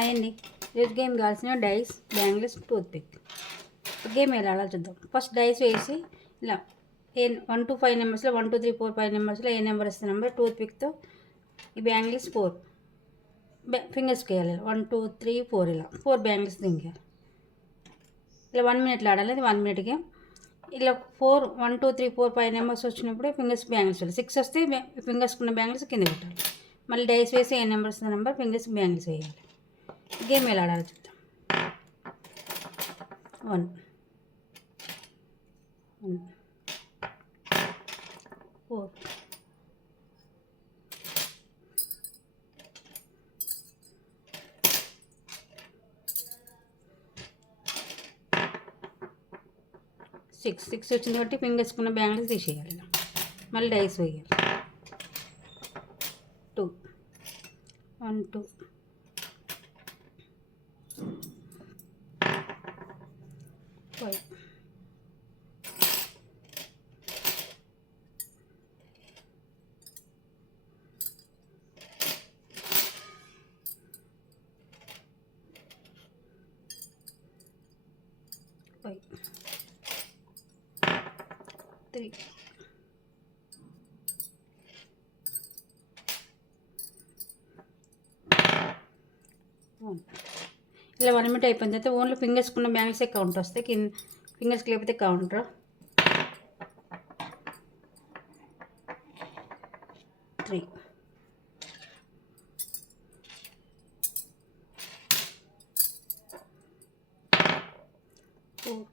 అయ్యండి. ఈరోజు గేమ్ కావాల్సిన dice, bangles, toothpick. Game ఎలా ఆడాలో చూద్దాం. ఫస్ట్ డైస్ వేసి ఇలా 1 to 5 నెంబర్స్లో 1 2 3 4 5 నెంబర్స్లో ఏ నెంబర్ వస్తే నెంబర్ టూత్ పిక్తో ఈ బ్యాంగిల్స్ 4 ఫింగర్స్కి వేయాలి. 1 2 3 4 ఇలా 4 బ్యాంగిల్స్ దింగాలి. ఇలా 1 మినిట్లో ఆడాలి. అది 1 మినిట్ గేమ్. ఇలా 4 1 2 3 4 5 నెంబర్స్ వచ్చినప్పుడు ఫింగర్స్ బ్యాంగిల్స్ వేయాలి. 6 వస్తే ఫింగర్స్కున్న బ్యాంగిల్స్ కింద పెట్టాలి. మళ్ళీ డైస్ వేసి ఏ నెంబర్స్ నెంబర్ ఫింగర్స్ బ్యాంగిల్స్ వేయాలి. గేమ్ ఎలా ఆడాలి చూద్దాం. 1 4 6 వచ్చింది కాబట్టి ఫింగర్స్కున్న బ్యాంగిల్స్ తీసేయాలి. మళ్ళీ డైస్ వేయాలి. 2 1 2 5 3 1 ఇలా 1 మినిట్ అయిపోయిన తర్వాత ఓన్లీ ఫింగర్స్కున్న బ్యాంగిల్సే కౌంట్ వస్తాయి. కింద ఫింగర్స్కి లేకపోతే కౌంటర్. 3 4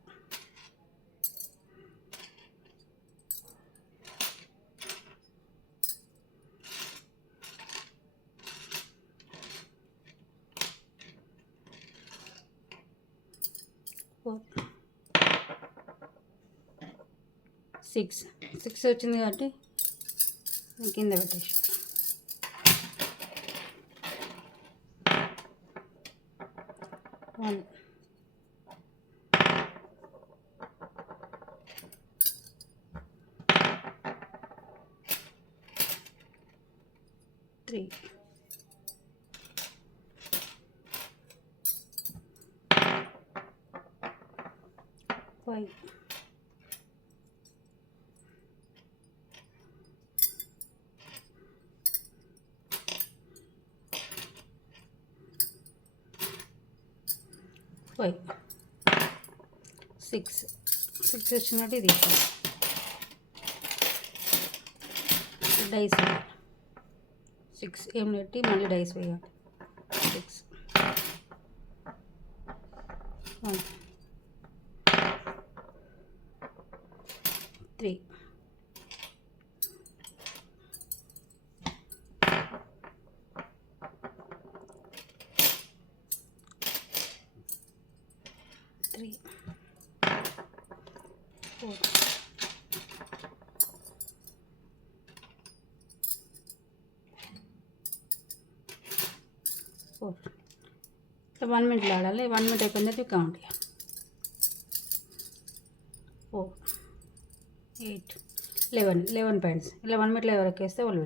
6 వచ్చింది కాబట్టి కింద పెట్టేసి 1 3 5 6 వచ్చినట్టు ఇది డైస్ 6 ఏం పెట్టి మళ్ళీ డైస్ వేయాలి. 6 1 3 3 4 1 మినిట్లో ఆడాలి. 1 మినిట్ అయిపోయిన తర్వాత కౌంట్ చేయాలి. 4 8 11 పాయింట్స్. ఇలా 1 మినిట్లో ఎవరికి వేస్తే వాళ్ళు